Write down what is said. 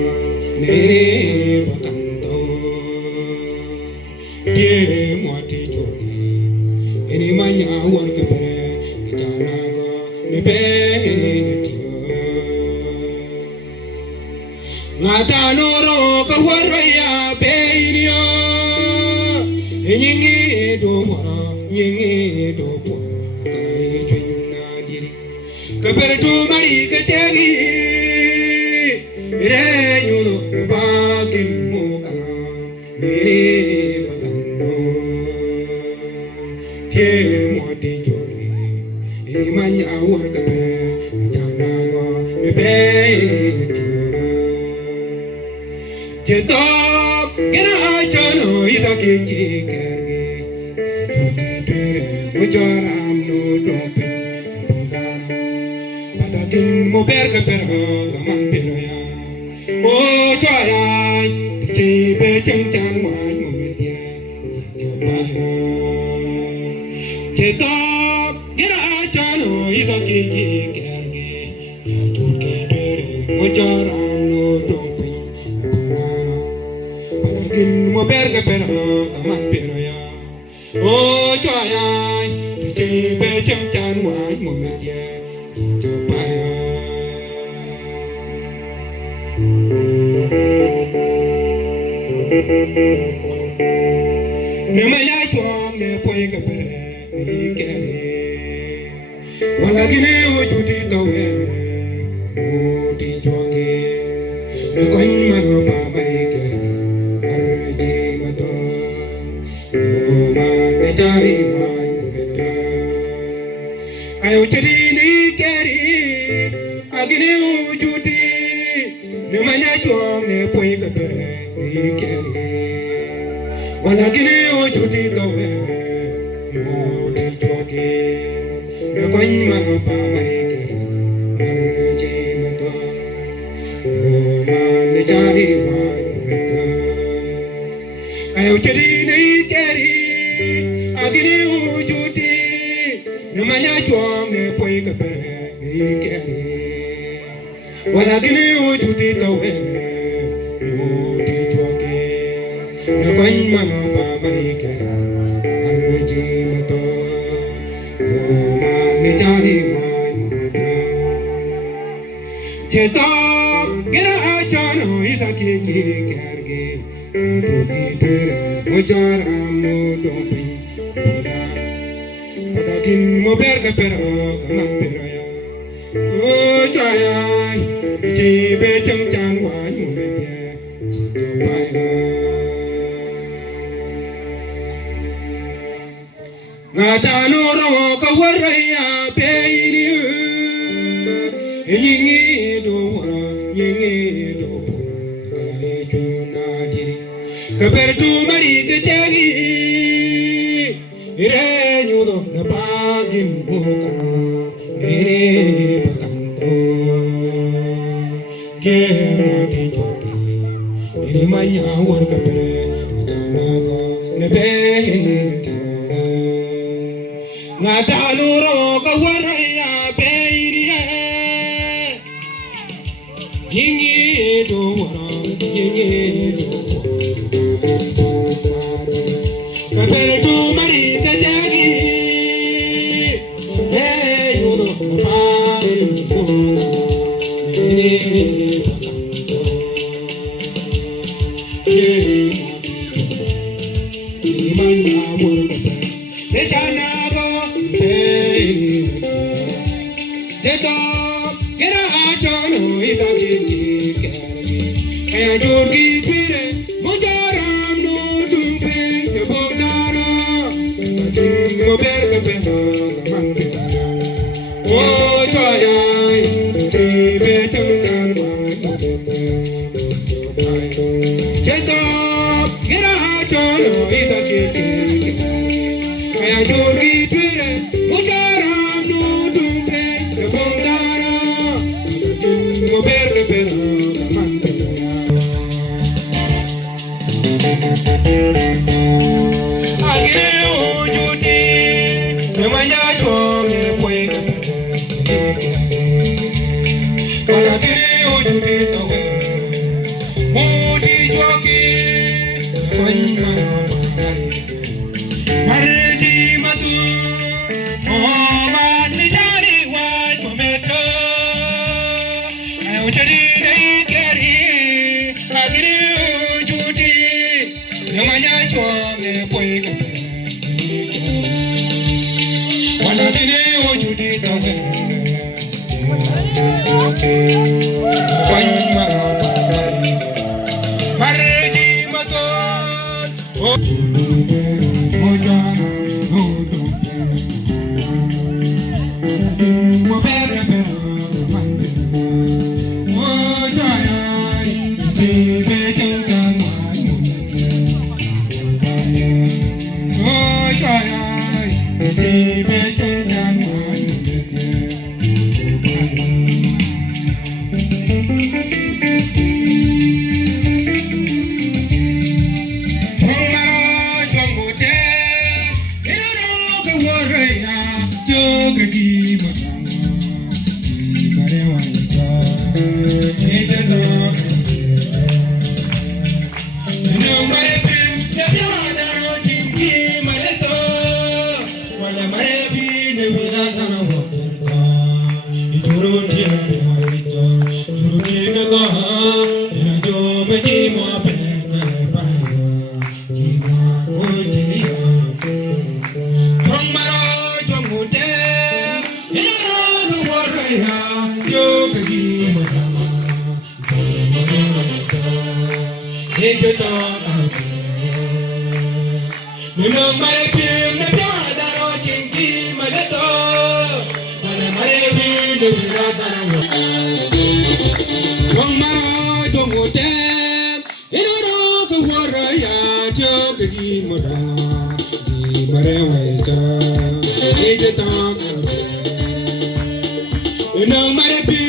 Nere bakanto die mwati jogi eni manya war kapare jana go ne be eni tio ngata noro ka waraya be inyo enyingi do mo nyingi do po kai twinna diri kapare do mari ka tegi re yuno bakin mo kana mere bagando ke mo di jogi eni manya war kapare jana go me be Jetop kena achano ida kiki kerge jogi tere mujaram no dompe bundano patakin mo berga perho kaman peroya o chaya diche be changchan wan mo media jopaya Jetop kena achano ida kiki kerge jogi tere mujaram no dompe mo berga pero kaman pero ya o choya diche be chang chan wa mo media chopaya ne me ya chong ne poi ka pere ni kere wala gine o juti towe o di choke ne koin maro pa mari kere Jari man beta ayo chiri ni keri agine ujuti ne manya chong ne poi ka pere ni keri wala gine ujuti towe mo di choke ne kwan maro pa mari keri marje mato o man jari man beta ayo chiri ni keri agini ujuti numanya chuang ne poi ka pere ni kere wala gini ujuti tawe uti choke ne kwan mano pa mari kere arji mato o man jani man jeta gira achano ita ki kerge to ki pere mujaram no dompi patakin mo berga pero kaman pero ya o chaya diche be chang chan wa mo media chopaya ngata noro ka waraya be ini yingi do wara yingi do po kala twinna diri ka perdu mari ke chagi ire nyudo na pagin bukana mere bakanto ke mo di joki ini manya war kapere jana go ne be ni tio ngata nuro ka waraya be ni yingi do wara yingi do kapere tu mari tajagi hey uno pari puna nene bakanto ye manya murkata echana go peni jeto kera achano idagi kere kaya jorgi pire mujaram no dumpe mo berga pero kaman pera o choya te be chang chan wa mo jeto gira chono ida ki kaya jorgi pire mujaram no dumpe bondara mo berga pero kaman pera agire ujuti numanya chong ne poi ka wala gire ujuti towe Modi joki Kwanma Marji matu Oman nijari wan mometo Ayutari dai keri Agiri ujuti Namanya chonge poi kapara Wanagiri ujuti tawe Kwanma Marji matu Mojana Nobody